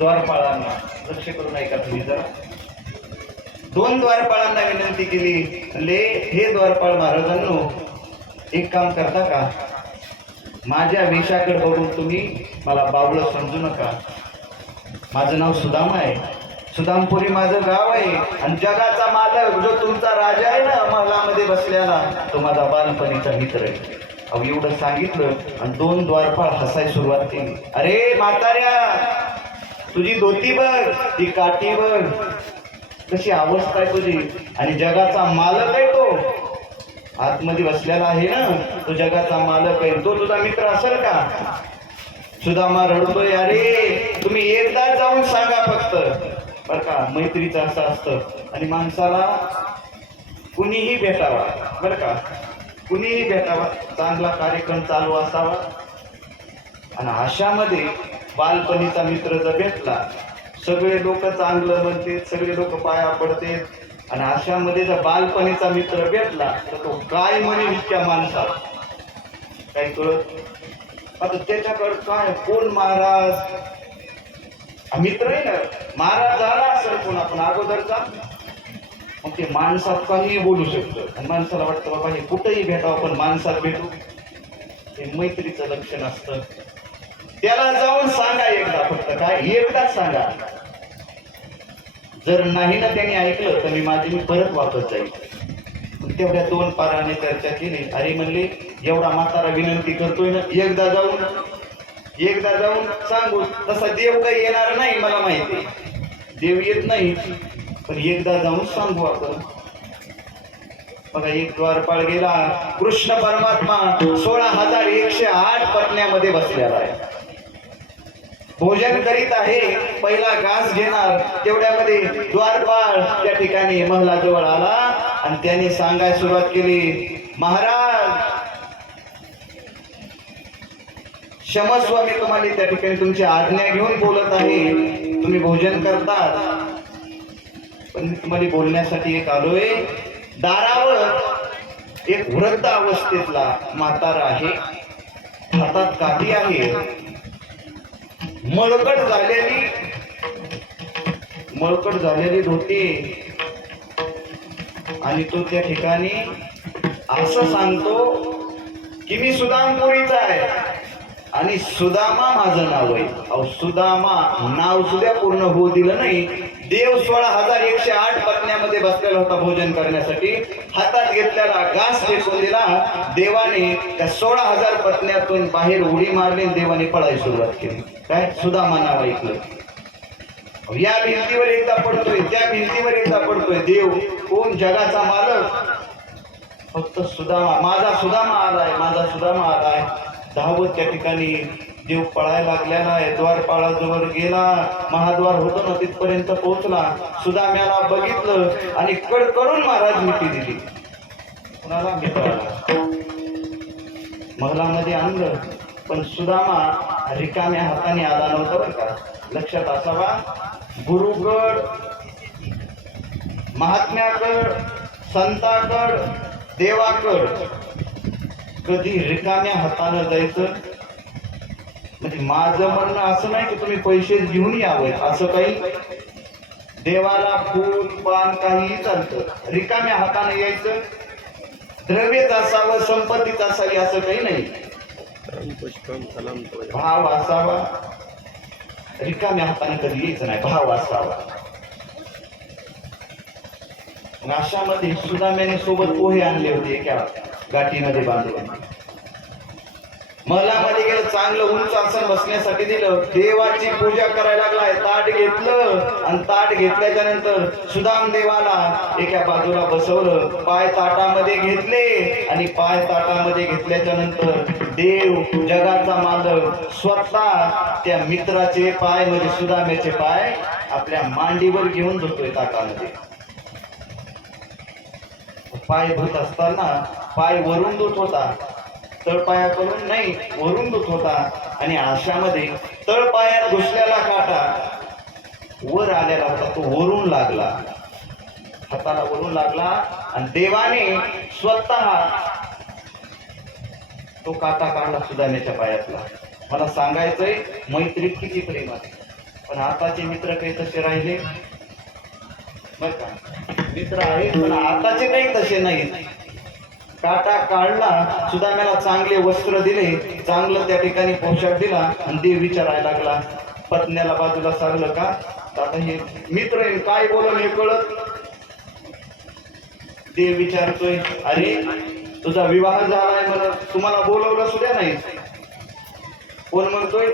द्वारपाळांना लक्ष करून ऐका तुम्ही जरा. दोन द्वारपाळांना विनंती केली. ले हे द्वारपाळ महाराजांनो एक काम करता का? माझ्या वेशाकडे बघून तुम्ही मला बावळं समजू नका. माझं नाव सुदाम आहे. सुदामपुरी माझं गाव आहे. आणि जगाचा मालक जो तुमचा राजा आहे ना महालामध्ये बसलेला तो माझा बालपणीचा मित्र आहे. अहो एवढं सांगितलं आणि दोन द्वारपाळ हसाय सुरुवात केली. अरे म्हाताऱ्या! तुझी धोती बघ ती काठी बघ. कशी अवस्था आहे तुझी. आणि जगाचा मालक आहे तो. आतमध्ये बसलेला आहे ना तो जगाचा मालक आहे. तो तुझा मित्र असेल का? सुदामा रडतोय अरे तुम्ही एकदा जाऊन सांगा फक्त. बर का मैत्रीचं असं असतं. आणि माणसाला कुणीही भेटावा. बर का कुणीही भेटावा. चांगला कार्यक्रम चालू असावा. आणि अशामध्ये बालपणीचा मित्र जर भेटला सगळे लोक चांगलं म्हणते सगळे लोक पाया पडते. आणि अशामध्ये जर बालपणीचा मित्र भेटला तर तो काय म्हणेल इतक्या माणसात काही कळत आता त्याच्याकडे काय? कोण महाराज? हा मित्र आहे ना महाराज झाला असेल कोण आपण अगोदरचा? मग ते माणसात काही बोलू शकतं. आणि माणसाला वाटतं बाबा हे कुठेही भेटावं पण माणसात भेटू. हे मैत्रीचं लक्षण असतं. त्याला जाऊन सांगा एकदा फक्त काय एकदाच सांगा. जर नाही ना त्यांनी ऐकलं तर मी माझी मी परत वापस जाईल तेवढ्या दोन पाराने चर्चा केली. अरे म्हणले एवढा म्हातारा विनंती करतोय ना एकदा जाऊन एकदा जाऊन सांगू तसा देव काही येणार नाही मला माहिती देव येत नाही पण एकदा जाऊन सांगू आपण. बघा एक द्वारपाळ गेला. कृष्ण परमात्मा सोळा हजार एकशे आठ पत्न्यामध्ये बसलेला आहे. भोजन करीत आहे पहिला घास घेणार. तेवढ्यामध्ये द्वारपाळ त्या ठिकाणी महलाजवळ आला आणि त्याने सांगायला सुरुवात केली महाराज क्षमस्व मी तुम्हाला त्या ठिकाणी तुमची आज्ञा घेऊन बोलत आहे. तुम्ही भोजन करतात. पण मी तुम्हाला बोलण्यासाठी एक आलोय. दारावर एक वृद्ध अवस्थेतला म्हातारा आहे. हातात काठी आहे. मळकट झालेली मळकट झालेली धोती आणि तो त्या ठिकाणी असं सांगतो की मी सुदामपुरीचा आहे आणि सुदामा माझं नाव आहे. अहो सुदामा नाव सुद्धा पूर्ण होऊ दिलं नाही. देव सोळा हजार एकशे आठ पत्न्यामध्ये बसलेला होता भोजन करण्यासाठी. हातात घेतलेला घास फेकून दिला. देवाने त्या सोळा हजार पत्न्यातून बाहेर उडी मारली देवाने पळायला सुरुवात केली. काय? सुदामा नाव ऐकलं. या भिंतीवर एकदा पडतोय त्या भिंतीवर एकदा पडतोय. देव कोण? जगाचा मालक. फक्त सुदामा माझा सुदामा आलाय माझा सुदामा आलाय. धावत त्या ठिकाणी. देव पळायला लागलेला आहे द्वारपाळाजवळ गेला. महाद्वार होतो ना तिथपर्यंत पोहोचला. सुदाम्याला बघितलं आणि कडकडून महाराज मिठी दिली. कुणाला मित्राला महलामध्ये आणलं. पण सुदामा रिकाम्या हाताने आला नव्हता बरं का. लक्षात असावा. गुरुगड महात्म्याकड संताकड देवाकड कधी रिकाम्या हातानं जायचं? म्हणजे माझं म्हणणं असं नाही की तुम्ही पैसे घेऊन यावे असं काही? देवाला फूल पान काही चालतं. रिकाम्या हाताने यायचं? द्रव्यच असावं संपत्तीच असावी असं काही नाही. भाव असावा. रिकाम्या हाताने कधी यायचं नाही भाव असावा. अशामध्ये सुदाम्याने सोबत पोहे आणले होते एका गाठीमध्ये बांधून मलामध्ये गेलं चांगलं उंच आसन बसण्यासाठी दिलं. देवाची पूजा करायला लागलाय. ताट घेतलं आणि ताट घेतल्याच्या नंतर सुदाम देवाला एका बाजूला बसवलं. पाय ताटामध्ये घेतले आणि पाय ताटामध्ये घेतल्याच्या नंतर देव जगाचा मालक स्वतः त्या मित्राचे पाय म्हणजे सुदाम्याचे पाय आपल्या मांडीवर घेऊन धुतोय ताटामध्ये. पाय धुत असताना पाय वरून दुत होता. तळपायाकडून नाही वरून दुत होता. आणि आशामध्ये तळपायात घुसलेला काटा वर आलेला होता. तो वरून लागला. हाताला वरून लागला. आणि देवाने स्वतः तो काटा काढला सुदाम्याच्या पायातला. मला सांगायचंय मैत्री किती प्रेम आहे. पण आताचे मित्र काही तसे राहिले? बर का. मित्र आहेत पण आताचे काही तसे नाहीत. काटा काढला सुदाम्याला चांगले वस्त्र दिले चांगलं त्या ठिकाणी पोशाख दिला आणि देव विचारायला लागला पत्न्याला बाजूला सांगलं का? आता हे मित्र आहे काय बोलून हे कळत. देव विचारतोय अरे तुझा विवाह झालाय मला तुम्हाला बोलवलं सुद्धा नाही? कोण म्हणतोय?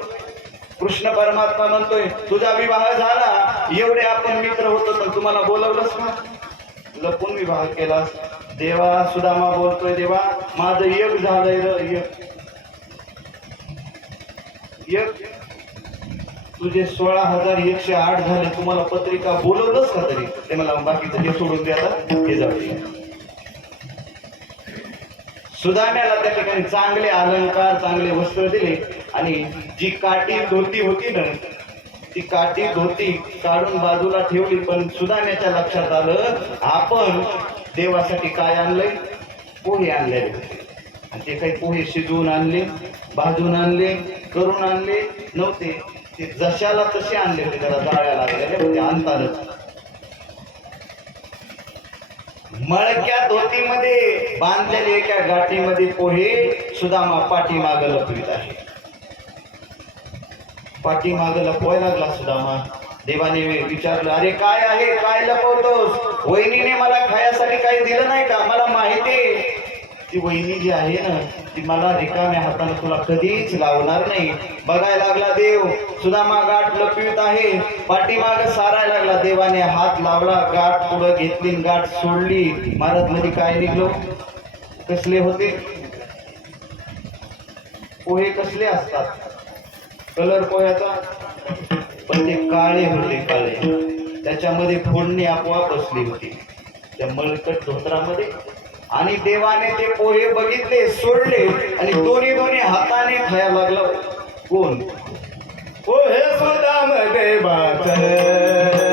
कृष्ण परमात्मा म्हणतोय तुझा विवाह झाला एवढे आपण मित्र होतो तर तुम्हाला बोलवलंच ना. लपून विवाह केला देवा सुदामा बोलतोय देवा माझं एक झालंय र तुझे सोळा हजार एकशे आठ झाले तुम्हाला पत्रिका बोलवलंच का तरी? ते मला बाकीचं हे सोडून द्या आता हे जाऊ दे. सुदाम्याला त्या ठिकाणी चांगले अलंकार चांगले वस्त्र दिले आणि जी काठी धोती होती ना ती काठी धोती काढून बाजूला ठेवली पण सुदाम्याच्या लक्षात आलं आपण देवासाठी काय आणलंय? पोहे आणलेले आणि ते काही पोहे शिजवून आणले भाजून आणले करून आणले नव्हते. ते जशाला तसे आणले होते त्याला जाळ्या लागलेले होते आणतानच. मळक्या धोतीमध्ये बांधलेले एका गाठीमध्ये पोहे सुदामा पाठीमाग लपवित आहे. पाठीमाग लपवायला लागला सुदामा. देवाने विचारलं अरे काय आहे? काय लपवतोस? वहिनीने मला खायासाठी काही दिलं नाही का? मला माहिती आहे. ती वहिनी जी आहे ना ती मला रिकाम्या हाताने तुला कधीच लावणार नाही. बघायला लागला देव सुदामा गाठ लपवित आहे. पाठीमाग सारायला लागला देवाने हात लावला गाठ पुढं घेतली गाठ सोडली. महाराजमध्ये काय निघलो? कसले होते? पोहे कसले असतात? कलर पोह्याचा? पण ते काळे होते काळे. त्याच्यामध्ये फोडणी आपोआप असली होती. त्या मळकट धोत्रामध्ये. आणि देवाने ते पोहे बघितले सोडले आणि दोन्ही दोन्ही हाताने खायला लागला. कोण? पोहे सुदाम देवाचं.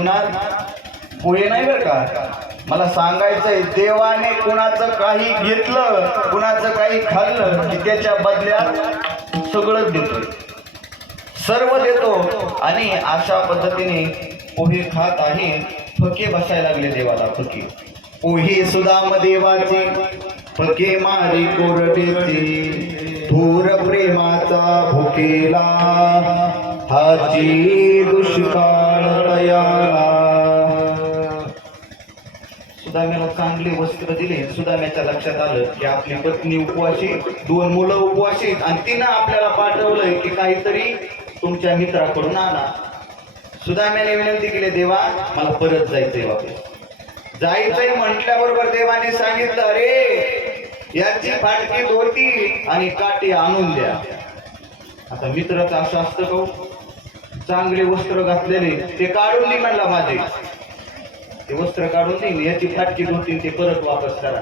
जीवनात पुढे पोहे नाही बरं का? मला सांगायचंय देवाने कुणाचं काही घेतलं कुणाचं काही खाल्लं की त्याच्या बदल्यात सगळंच देतो. सर्व देतो आणि अशा पद्धतीने पोहे खात आहे. फके बसायला लागले देवाला फके. पोहे सुदाम देवाचे फके मारी कोरडेचे. थोर प्रेमाचा भुकेला हाची दुष्काळ. तयाला सुदाम्याला चांगले वस्त्र दिले. सुदाम्याच्या लक्षात आलं की आपली पत्नी उपवाशी दोन मुलं उपवाशी आणि तिनं आपल्याला पाठवलंय की काहीतरी तुमच्या मित्राकडून आणा. सुदाम्याने विनंती केली देवा मला परत जायचंय वापस. जायचंय म्हटल्याबरोबर देवाने सांगितलं अरे याची फाटकी धोती आणि काठी आणून द्या. आता मित्राचं असं असतं का हो? चांगले वस्त्र घातलेले ते काढून दे म्हणला माझे. ते वस्त्र काढून देईन याची फाटकी दोन ते परत वापस करा.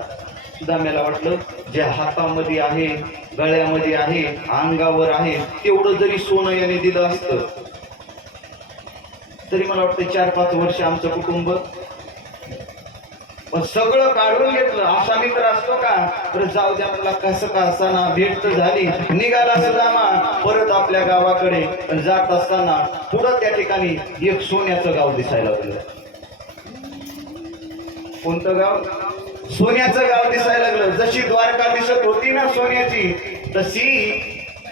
सुद्धा मला वाटलं जे हातामध्ये आहे गळ्यामध्ये आहे अंगावर आहे तेवढं जरी सोनं याने दिलं असतं तरी मला वाटतं चार पाच वर्ष आमचं कुटुंब पण सगळं काढून घेतलं. असा मित्र असतो का? तर जाऊ द्या मला कसं का असताना? भेट तर झाली. निघाला सुदामा परत आपल्या गावाकडे जात असताना पुढं त्या ठिकाणी एक सोन्याचं गाव दिसायला लागलं. कोणतं गाव? सोन्याचं गाव दिसायला लागलं. जशी द्वारका दिसत होती ना सोन्याची तशी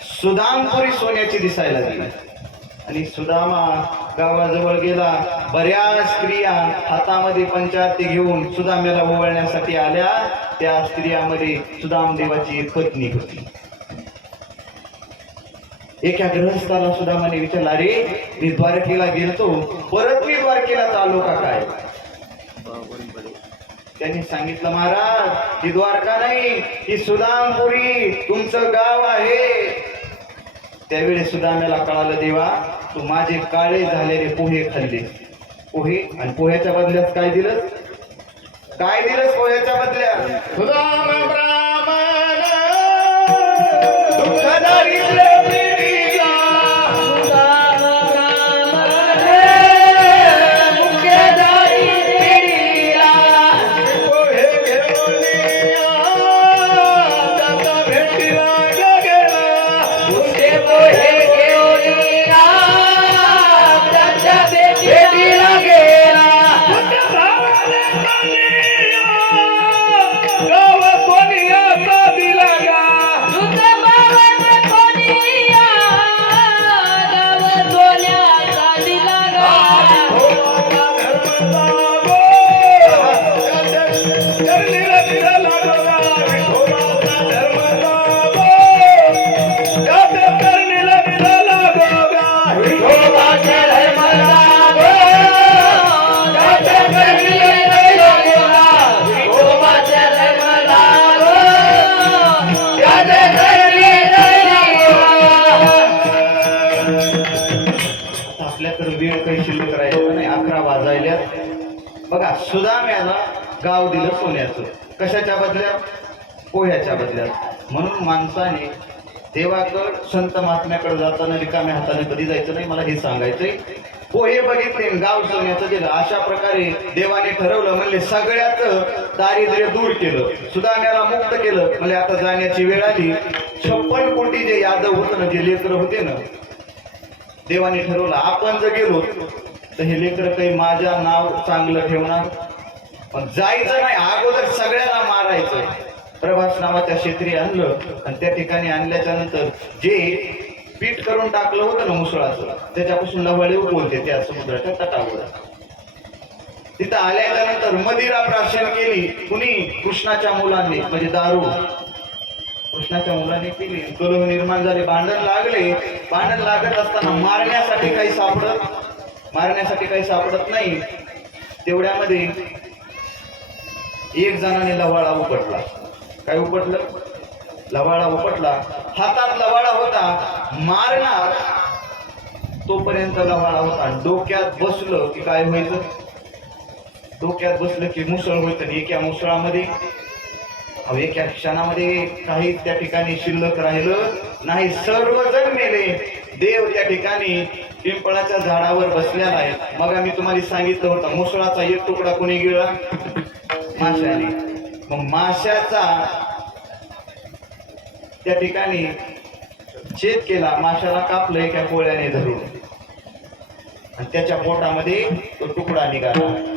सुदामपुरी सोन्याची दिसायला लागली. आणि सुदामा गावाजवळ गेला. बऱ्याच स्त्रिया हातामध्ये पंचारती घेऊन सुदाम्याला ओवळण्यासाठी आल्या. त्या स्त्रियामध्ये सुदाम देवाची पत्नी होती. एका गृहस्थाला सुदामाने विचारला रे मी द्वारकेला गेलतो. परत मी द्वारकेला चालू का काय? त्यांनी सांगितलं महाराज ही द्वारका नाही. ही सुदामपुरी. तुमचं गाव आहे. त्यावेळी सुदाम्याला कळालं देवा तू माझे काळे झालेले पोहे खाल्ले. पोहे? आणि पोह्याच्या बदल्यात काय दिलं काय दिलंस पोह्याच्या बदल्यात? माणसाने देवाकड संत महात्म्याकडे जाताना रिकाम्या हाताने कधी जायचं नाही मला हे सांगायचंय. हो, पोहे बघितले गाव सोन्याचं दिलं अशा प्रकारे देवाने ठरवलं म्हणले सगळ्याच दारिद्र्य दूर केलं सुदाम्याला मुक्त केलं म्हणजे आता जाण्याची वेळ आली. छप्पन कोटी जे यादव होतं ना जे लेकर होते ना देवाने ठरवलं आपण जर गेलो तर हे लेकर काही माझ्या नाव चांगलं ठेवणार. पण जायचं नाही अगोदर सगळ्यांना मारायचं. प्रवास नावाच्या क्षेत्री आणलं आणि त्या ठिकाणी आणल्याच्या नंतर जे पीठ करून टाकलं होतं ना मुसळाचं त्याच्यापासून लवळे बोलते त्या समुद्राच्या तटावर. तिथं आल्याच्यानंतर मदिरा प्राशन केली कुणी? कृष्णाच्या मुलांनी म्हणजे दारू. कृष्णाच्या मुलांनी केली. कलह निर्माण झाले भांडण लागले. भांडण लागत असताना मारण्यासाठी काही सापडत मारण्यासाठी काही सापडत नाही. तेवढ्यामध्ये एक जणाने लवाळा उपटला काय उपटलं? लवाळा उपटला. हातात लवाळा होता. मारणार. तोपर्यंत लवाळा होता. डोक्यात बसलं की काय व्हायचं? डोक्यात बसलं की मुसळ व्हायचं. एका मुसळामध्ये अहो एका क्षणामध्ये काही त्या ठिकाणी शिल्लक राहिलं नाही. सर्वजण मेले. देव त्या ठिकाणी पिंपळाच्या झाडावर बसलेला आहे. मग आम्ही तुम्हाला सांगितलं होतं मुसळाचा एक तुकडा कोणी गिळला? माशाने. मग माशाचा त्या ठिकाणी छेद केला. माशाला कापलं एका पोळ्याने धरून. आणि त्याच्या पोटामध्ये तो तुकडा निघाला.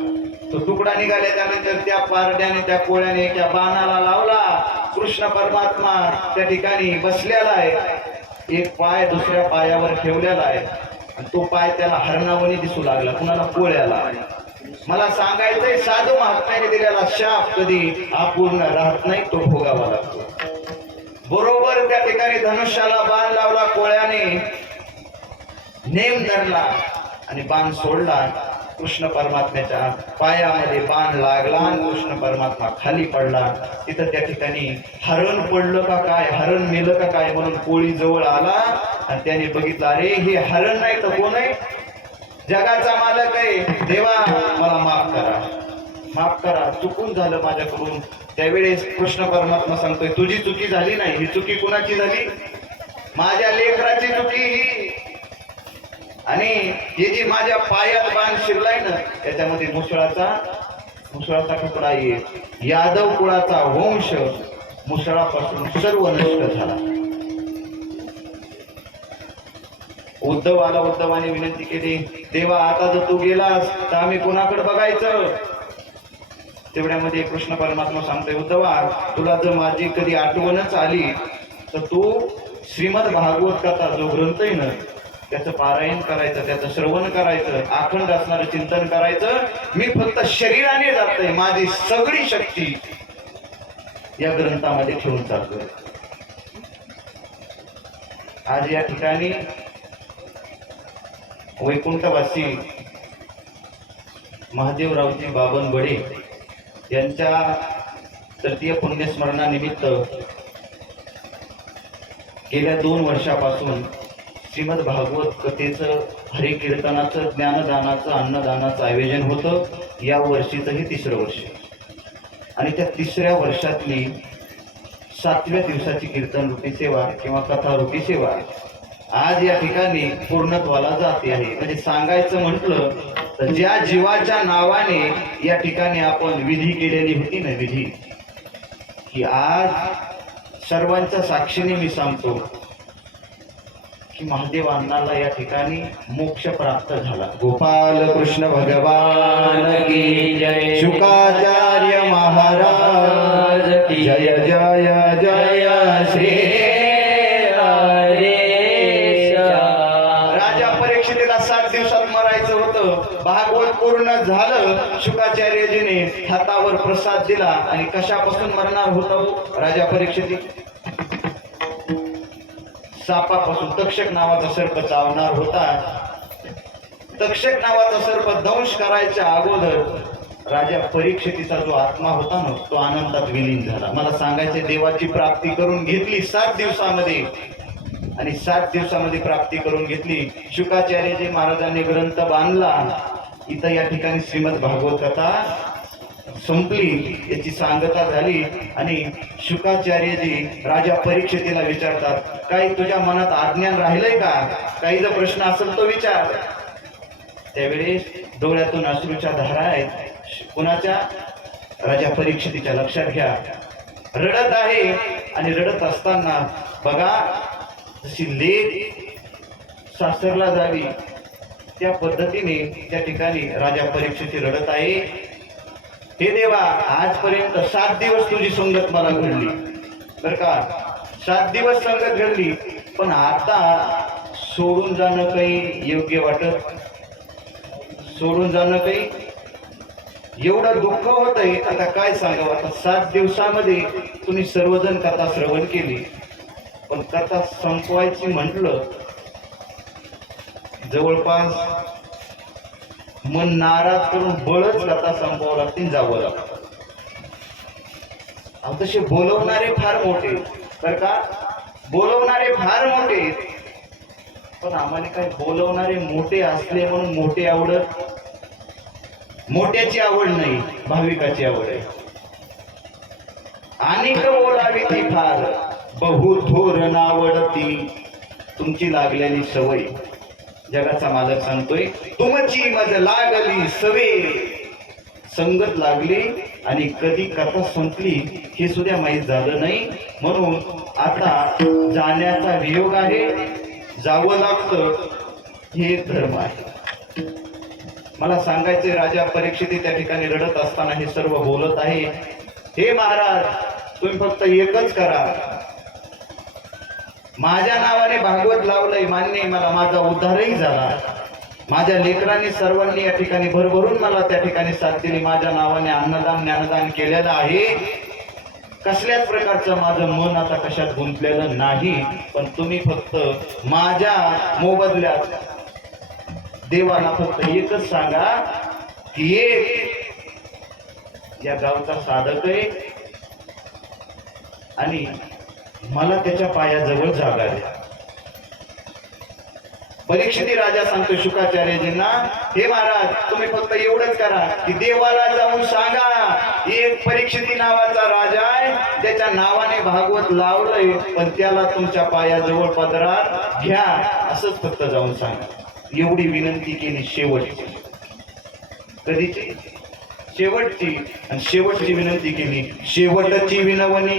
तो तुकडा निघाल्याच्या त्या पारड्याने त्या कोळ्याने त्या बाणाला लावला. कृष्ण परमात्मा त्या ठिकाणी बसलेला आहे. एक पाय दुसऱ्या पायावर ठेवलेला आहे. आणि तो पाय त्याला हरणावणी दिसू लागला. कुणाला? कोळ्याला. मला सांगायचंय साधू महात्म्याने दिलेला शाप कधी अपूर्ण राहत नाही तो भोगावा लागतो. बरोबर त्या ठिकाणी धनुष्याला बाण लावला कोळ्याने नेम धरला आणि बाण सोडला. कृष्ण परमात्म्याच्या पायामध्ये बाण लागला आणि कृष्ण परमात्मा खाली पडला. तिथं त्या ठिकाणी हरण पडलं का काय हरण मेलं का काय म्हणून कोळी जवळ आला आणि त्याने बघितलं अरे हे हरण नाही तर कोण आहे? जगाचा मालक आहे. देवा मला माफ करा. माफ करा. चुकून झालं माझ्याकडून. त्यावेळेस कृष्ण परमात्मा सांगतोय तुझी चुकी झाली नाही. ही चुकी कुणाची झाली? माझ्या लेकराची चुकी ही. आणि हे जी माझ्या पायात बाण शिरलाय ना त्याच्यामध्ये मुसळाचा मुसळाचा तुकडा आहे. यादव कुळाचा वंश मुसळापासून सर्व नष्ट झाला. उद्धव आला उद्धवाने विनंती केली देवा आता जर तू गेलास तर आम्ही कोणाकडे बघायचं? तेवढ्यामध्ये कृष्ण परमात्मा सांगतोय उद्धवा तुला जर माझी कधी आठवणच आली तर तू श्रीमद भागवत कथा जो ग्रंथ आहे ना त्याचं पारायण करायचं त्याचं श्रवण करायचं अखंड असणारं चिंतन करायचं मी फक्त शरीराने जातोय माझी सगळी शक्ती या ग्रंथामध्ये ठेवून चालतोय. आज या ठिकाणी वैकुंठवासी महादेवरावजी बाबनबडे यांच्या तृतीय पुण्यस्मरणानिमित्त गेल्या दोन वर्षापासून श्रीमद भागवत कथेचं हरिकीर्तनाचं ज्ञानदानाचं अन्नदानाचं आयोजन होतं. या वर्षीचं हे तिसरं वर्ष. आणि त्या तिसऱ्या वर्षातली सातव्या दिवसाची कीर्तन रूपी सेवा किंवा कथा सेवा आज या ठिकाणी पूर्णत्वाला जाते आहे. म्हणजे सांगायचं म्हटलं तर ज्या जीवाच्या नावाने या ठिकाणी आपण विधी केलेली होती ना विधी की आज सर्वांच्या साक्षीने मी सांगतो की महादेव अण्णाला या ठिकाणी मोक्ष प्राप्त झाला. गोपाल कृष्ण भगवान की जय. शुकाचार्य महाराज की जय जय जय. भागवत झालं शुकाचार्यजीने हातावर प्रसाद दिला आणि कशापासून मरणार होता हो, राजा परीक्षिती? सापापासून तक्षक नावाचा सर्प चावणार होता. तक्षक नावाचा सर्प दंश करायच्या अगोदर राजा परीक्षितीचा जो आत्मा होता ना तो आनंदात विलीन झाला. मला सांगायचे देवाची प्राप्ती करून घेतली सात दिवसामध्ये. आणि सात दिवसामध्ये प्राप्ती करून घेतली. शुकाचार्यजी महाराजांनी ग्रंथ बांधला. इथं या ठिकाणी श्रीमद भागवत कथा संपली. याची सांगता झाली आणि शुकाचार्यजी राजा परीक्षेतीला विचारतात काही तुझ्या मनात आज्ञान राहिलंय का? काही जर प्रश्न असेल तो विचार. त्यावेळेस डोळ्यातून अश्रूच्या धारा आहेत. कुणाच्या? राजा परीक्षेतीच्या लक्षात घ्या. रडत आहे आणि रडत असताना बघा जशी लेख सासरला जावी त्या पद्धतीने त्या ठिकाणी राजा परीक्षेची रडत आहे. हे देवा आजपर्यंत सात दिवस तुझी संगत मला घडली. बर का? सात दिवस संगत घडली पण आता सोडून जाणं काही योग्य वाटत? सोडून जाणं काही? एवढं दुःख होत आहे आता काय सांगावं? आता सात दिवसामध्ये तुम्ही सर्वजण कथा श्रवण केली. पण कथा संपवायची म्हटलं जवळपास मन नाराज करून बळच कथा संपवावं लागतील जावं लागतं. तसे बोलवणारे फार मोठे. तर का? बोलवणारे फार मोठे. पण आम्हाला काय बोलवणारे मोठे असले म्हणून मोठे आवडत मोठ्याची आवड नाही भाविकाची आवड आहे. अनेक बोलावी ती फार. बहु थोर नावडती तुमची लागलेली सवय. जगाचा माझा सांगतोय तुमची मज लागली सवे संगत लागली आणि कधी कथा संपली हे सुद्धा माहीत झालं नाही. म्हणून आता जाण्याचा वियोग आहे जावं लागतं हे धर्म आहे. मला सांगायचे राजा परीक्षित त्या ठिकाणी रडत असताना हे सर्व बोलत आहे. हे महाराज तुम्ही फक्त एकच करा. माझ्या नावाने भागवत लावलंय मान्य मला. माझा उद्धारही झाला. माझ्या लेकरांनी सर्वांनी या ठिकाणी भरभरून मला त्या ठिकाणी साथ दिली. माझ्या नावाने अन्नदान ज्ञानदान केलेलं आहे. कसल्याच प्रकारचं माझं मन आता कशात गुंतलेलं नाही पण तुम्ही फक्त माझ्या मोबदल्यात देवाला फक्त एकच सांगा की एक या गावचा साधक आहे. आणि मला त्याच्या पायाजवळ जागा द्या. परीक्षिती राजा सांगतो शुकाचार्यजींना हे महाराज तुम्ही फक्त एवढंच करा की देवाला जाऊन सांगा एक परीक्षिती नावाचा राजा आहे त्याच्या नावाने भागवत लावलंय पण त्याला तुमच्या पायाजवळ पदरात घ्या असंच फक्त जाऊन सांगा. एवढी विनंती केली शेवटची. कधीची? शेवटची आणि शेवटची विनंती केली. शेवटची विनवणी.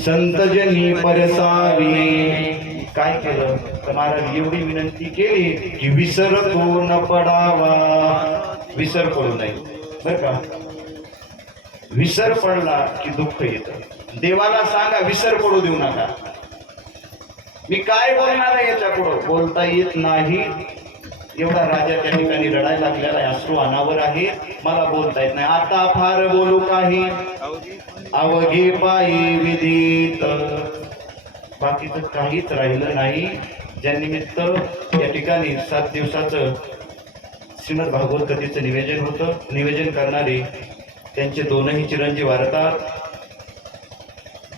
संतजनी परसावी काय केलं? तर महाराज एवढी विनंती केली की विसर पूर्ण न पडावा. विसर पडू नये. बर का? विसर पडला की दुःख येतं. देवाला सांगा विसर पडू देऊ नका. मी काय बोलणार आहे याच्या पुढं बोलता येत नाही. एवढा राजा त्या ठिकाणी रडायला लागलेला आहे अश्रू अनावर आहे. मला बोलता येत नाही. आता फार बोलू काही. अवघे पायी विदित. बाकीचं काहीच राहिलं नाही. ज्या निमित्त या ठिकाणी सात दिवसाचं श्रीमद भागवत कथेचं निवेदन होतं. निवेदन करणारे त्यांचे दोनही चिरंजीव वारतात.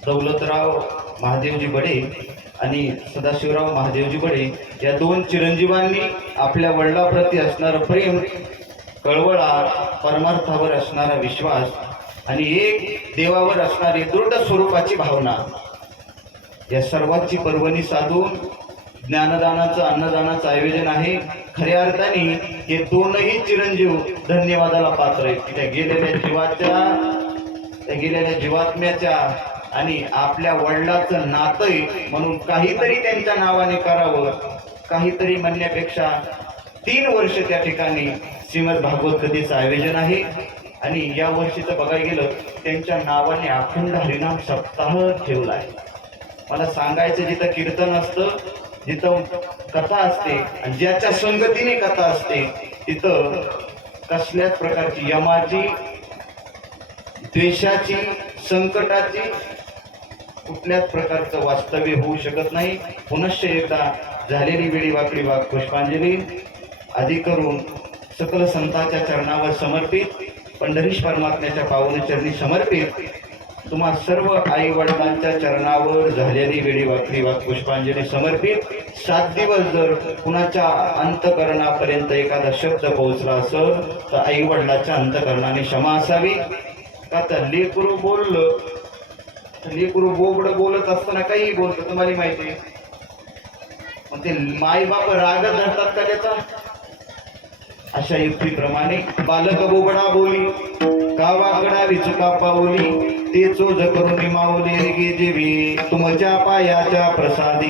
दौलतराव महादेवजी बडे आणि सदाशिवराव महादेवजी बडे या दोन चिरंजीवांनी आपल्या वडिलाप्रती असणारं प्रेम कळवळा परमार्थावर असणारा विश्वास आणि एक देवावर असणारी दृढ स्वरूपाची भावना. या सर्वांची पर्वणी साधून ज्ञानदानाचं अन्नदानाचं आयोजन आहे. खऱ्या अर्थाने हे दोनही चिरंजीव धन्यवादाला पात्र आहेत. त्या गेलेल्या जीवाच्या त्या गेलेल्या जीवात्म्याच्या आणि आपल्या वडिलाचं नातंय म्हणून काहीतरी त्यांच्या नावाने करावं काहीतरी म्हणण्यापेक्षा तीन वर्ष त्या ठिकाणी श्रीमद भागवत कथेचं आयोजन आहे. आणि या वर्षीचं बघायला गेलं त्यांच्या नावाने अखंड हरिनाम सप्ताह ठेवला आहे. मला सांगायचं जिथं कीर्तन असतं जिथं कथा असते आणि ज्याच्या संगतीने कथा असते तिथं कसल्याच प्रकारची यमाची द्वेषाची संकटाची कुठल्याच प्रकारचं वास्तव्य होऊ शकत नाही. पुनश्च एकदा झालेली वेळी वाकडी वाघ पुष्पांजली आधी करून सकल संतांच्या चरणावर समर्पित पंढरीश परमात्म्याच्या पावन चरणी समर्पित तुम्हा सर्व आई वडिलांच्या चरणावर झालेली वेळी वाकडी वाघ पुष्पांजली समर्पित. सात दिवस जर कुणाच्या अंतकरणापर्यंत एखादा शब्द पोहोचला असेल तर आई वडिलाच्या अंतकरणाने क्षमा असावी. का तर लेकरू बोललं लेकरू बोबड बोलत असताना काही बोलतं तुम्हाला माहिती आहे? मग ते माई बाप राग धरतात का त्याचा? अशा युक्तीप्रमाणे बालक बोबडा बोली गावाकडा वागडा विचुका पावली ते चोज करून मावले गे जेवी तुमच्या पायाच्या प्रसादी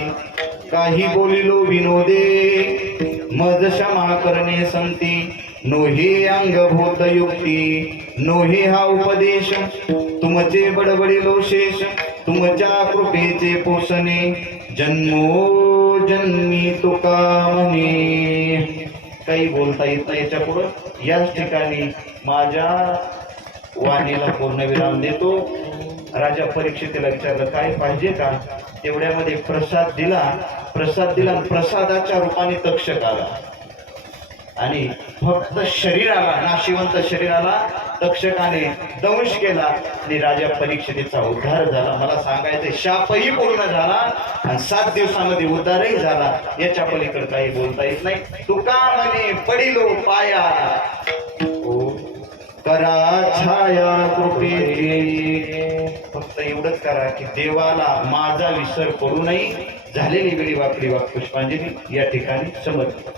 काही बोलिलो विनोदे मज क्षमा करणे संती नोही अंगभूत युक्ती नोहे हा उपदेश तुमचे बडबडिलो शेष तुमच्या कृपेचे पोषणे जन्मो जन्मी तुका म्हणे. काही बोलता येत नाही याच्या पुढं. याच ठिकाणी माझ्या वाणीला पूर्णविराम देतो. राजा परीक्षेला विचारलं काय पाहिजे का? तेवढ्यामध्ये प्रसाद दिला. प्रसाद दिला प्रसादाच्या रूपाने तक्षक आला. आणि फक्त शरीराला नाशिवंत शरीराला दक्षकाने दंश केला आणि राजा परीक्षेचा उद्धार झाला. मला सांगायचं शापही पूर्ण झाला आणि सात दिवसामध्ये उद्धारही झाला. याच्या पलीकडे काही बोलता येत नाही. तुका म्हणे पडिलो पाया. करा छाया कृपेची फक्त एवढंच करा की देवाला माझा विसर पडू नये. झालेली वेळी वाकडी वा पुष्पांजली या ठिकाणी समर्पित.